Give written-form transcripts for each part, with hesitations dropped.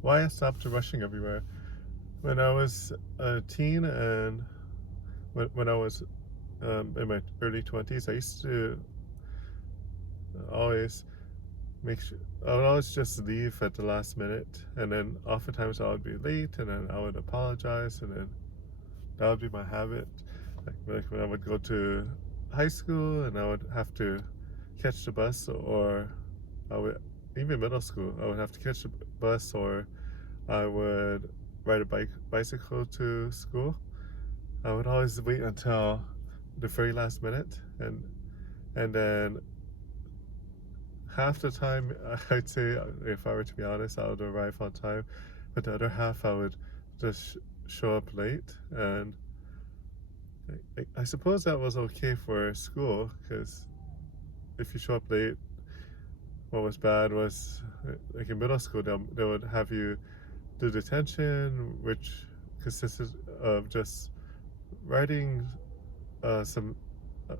Why I stopped rushing everywhere. When I was a teen and when I was in my early 20s, I used to always make sure I would always just leave at the last minute, and then oftentimes I would be late, and then I would apologize, and then that would be my habit. Like when I would go to high school, and I would have to catch the bus, or I would even middle school, I would have to catch the bus, or I would ride a bicycle to school. I would always wait until the very last minute, and then half the time I'd say, if I were to be honest, I would arrive on time, but the other half I would just show up late. And I suppose that was okay for school, because if you show up late, what was bad was like in middle school they would have you do detention, which consisted of just writing some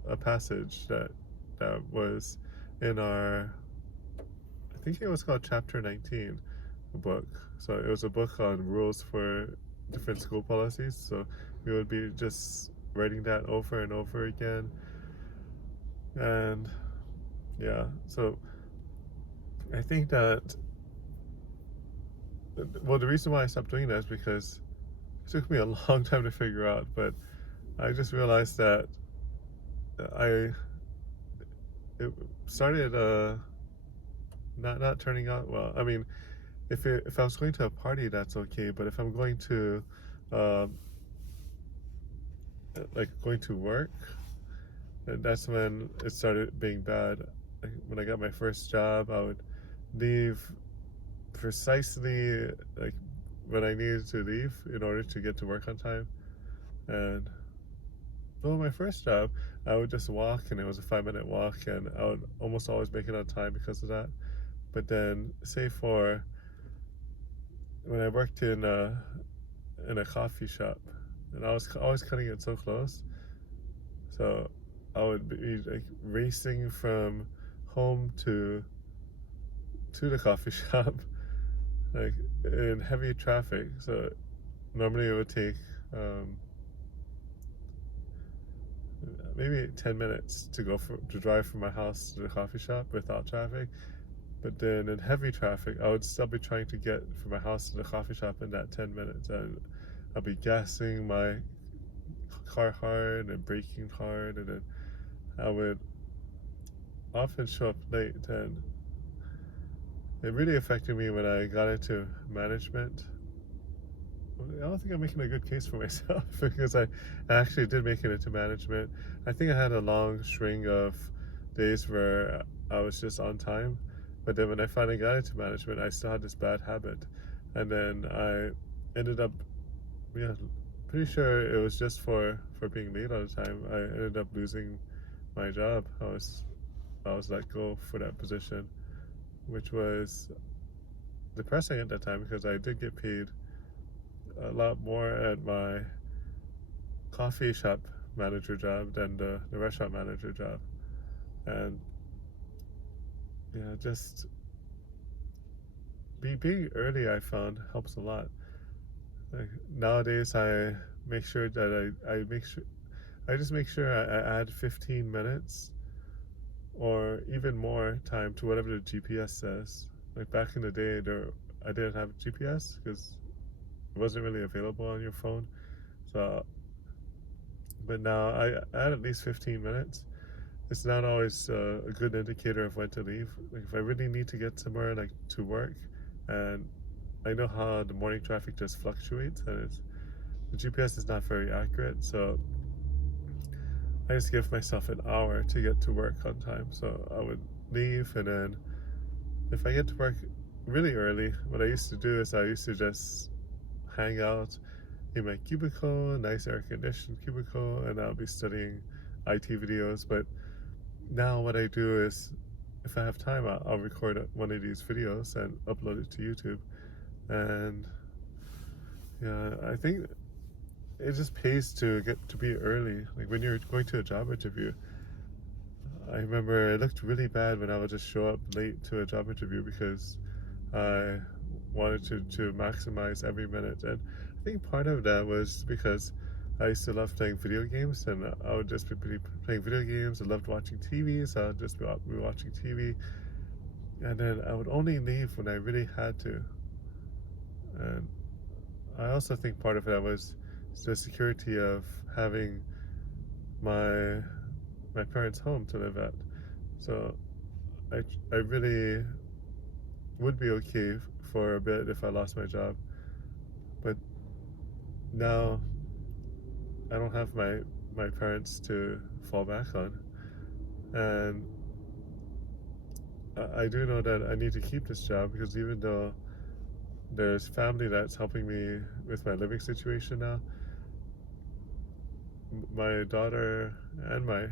a passage that was in our, I think it was called Chapter 19, a book. So it was a book on rules for different school policies. So we would be just writing that over and over again. And yeah, so I think that, well, the reason why I stopped doing that is because it took me a long time to figure out, but I just realized that I it started not turning out well. I mean, if I was going to a party, that's okay, but if I'm going to um, like going to work, and that's when it started being bad. Like when I got my first job, I would leave precisely like when I needed to leave in order to get to work on time. And well, my first job, I would just walk, and it was a 5 minute walk, and I would almost always make it on time because of that. But then, say for when I worked in a coffee shop, and I was always cutting it so close, so I would be like racing from home to the coffee shop, like in heavy traffic. So normally it would take um, maybe 10 minutes to drive from my house to the coffee shop without traffic. But then in heavy traffic, I would still be trying to get from my house to the coffee shop in that 10 minutes, and I'll be gassing my car hard and braking hard, and then I would often show up late, and it really affected me when I got into management. I don't think I'm making a good case for myself because I actually did make it into management. I think I had a long string of days where I was just on time, but then when I finally got into management, I still had this bad habit, and then I ended up, yeah, pretty sure it was just for being late all the time. I ended up losing my job. I was let go for that position, which was depressing at that time because I did get paid a lot more at my coffee shop manager job than the restaurant manager job. And yeah, just being early, I found, helps a lot. Like nowadays, I make sure that I make sure I just make sure I add 15 minutes or even more time to whatever the GPS says. Like back in the day, I didn't have GPS because it wasn't really available on your phone. So, but now I add at least 15 minutes. It's not always a good indicator of when to leave. Like if I really need to get somewhere, like to work, and I know how the morning traffic just fluctuates, and the GPS is not very accurate, so I just give myself an hour to get to work on time. So I would leave, and then if I get to work really early, what I used to do is I used to just hang out in my cubicle, nice air conditioned cubicle, and I'll be studying IT videos. But now what I do is, if I have time, I'll record one of these videos and upload it to YouTube. And yeah, I think it just pays to get to be early. Like when you're going to a job interview, I remember it looked really bad when I would just show up late to a job interview because I wanted to maximize every minute. And I think part of that was because I used to love playing video games, and I would just be playing video games. I loved watching TV, so I'd just be watching TV, and then I would only leave when I really had to. And I also think part of that was the security of having my my parents' home to live at. So I really would be okay for a bit if I lost my job, but now I don't have my parents to fall back on, and I do know that I need to keep this job because even though there's family that's helping me with my living situation now, my daughter and my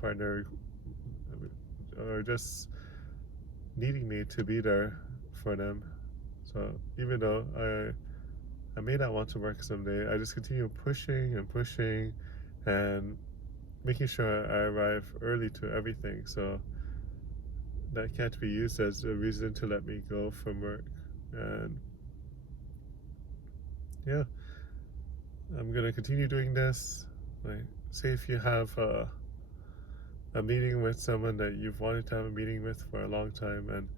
partner are just needing me to be there for them. So even though I may not want to work someday, I just continue pushing and pushing and making sure I arrive early to everything. So that can't be used as a reason to let me go from work. And yeah, I'm gonna continue doing this. Like, say if you have a meeting with someone that you've wanted to have a meeting with for a long time, and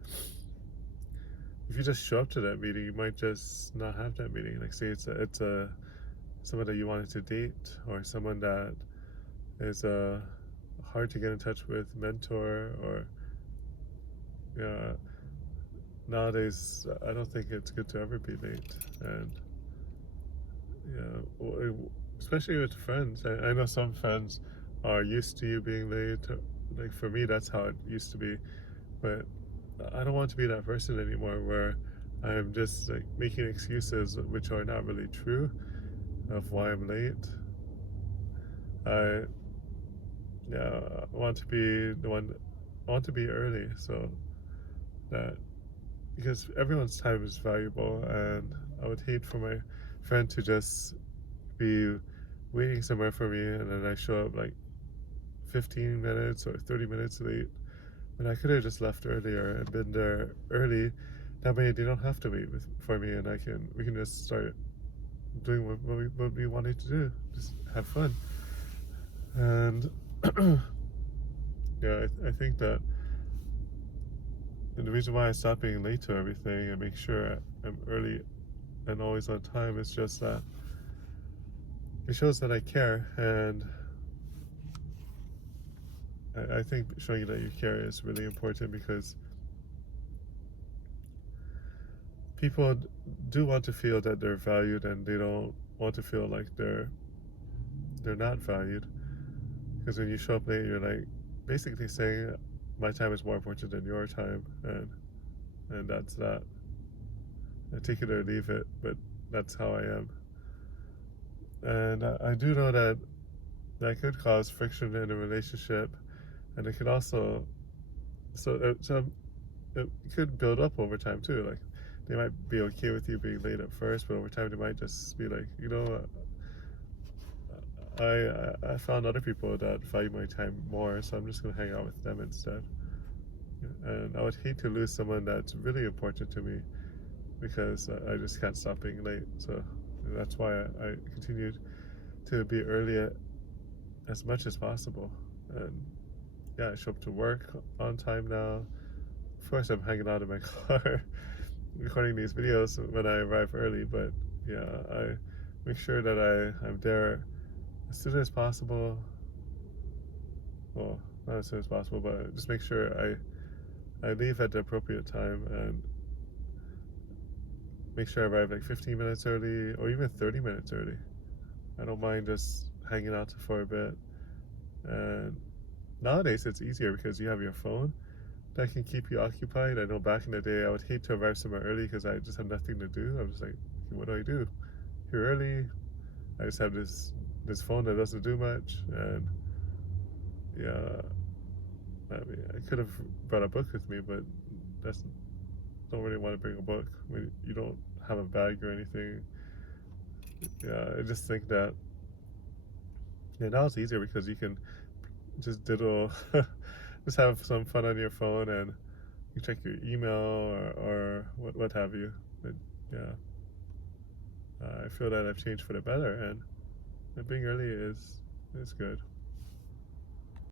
if you just show up to that meeting, you might just not have that meeting. Like, say it's a someone that you wanted to date, or someone that is hard to get in touch with, mentor, or yeah. Nowadays, I don't think it's good to ever be late, and yeah, especially with friends. I know some friends are used to you being late. Like for me, that's how it used to be, but I don't want to be that person anymore where I'm just like making excuses which are not really true of why I'm late. I yeah, I want to be the one. I want to be early, so that because everyone's time is valuable, and I would hate for my friend to just be waiting somewhere for me, and then I show up like 15 minutes or 30 minutes late. And I could have just left earlier and been there early. That way they don't have to wait for me, and we can just start doing what we wanted to do, just have fun. And yeah, I think that and the reason why I stop being late to everything and make sure I'm early and always on time is just that it shows that I care, and I think showing that you care is really important because people do want to feel that they're valued, and they don't want to feel like they're not valued. Because when you show up late, you're like basically saying my time is more important than your time, and that's that. I take it or leave it, but that's how I am. And I do know that that could cause friction in a relationship, and it could also so it could build up over time too. Like they might be okay with you being late at first, but over time they might just be like, I found other people that value my time more, so I'm just gonna hang out with them instead. And I would hate to lose someone that's really important to me because I just can't stop being late. So that's why I continued to be early as much as possible. And yeah, I show up to work on time now. Of course, I'm hanging out in my car recording these videos when I arrive early, but yeah, I make sure that I'm there as soon as possible. Well, not as soon as possible, but just make sure I leave at the appropriate time and make sure I arrive like 15 minutes early or even 30 minutes early. I don't mind just hanging out for a bit. And nowadays it's easier because you have your phone that can keep you occupied. I know back in the day I would hate to arrive somewhere early because I just had nothing to do. I was like, what do I do? Here early. I just have this phone that doesn't do much, and yeah, I mean, I could have brought a book with me, but that's don't really want to bring a book when you don't have a bag or anything. Yeah, I just think that yeah, now it's easier because you can just diddle, just have some fun on your phone, and you check your email or what have you. But yeah, I feel that I've changed for the better, and being early is good.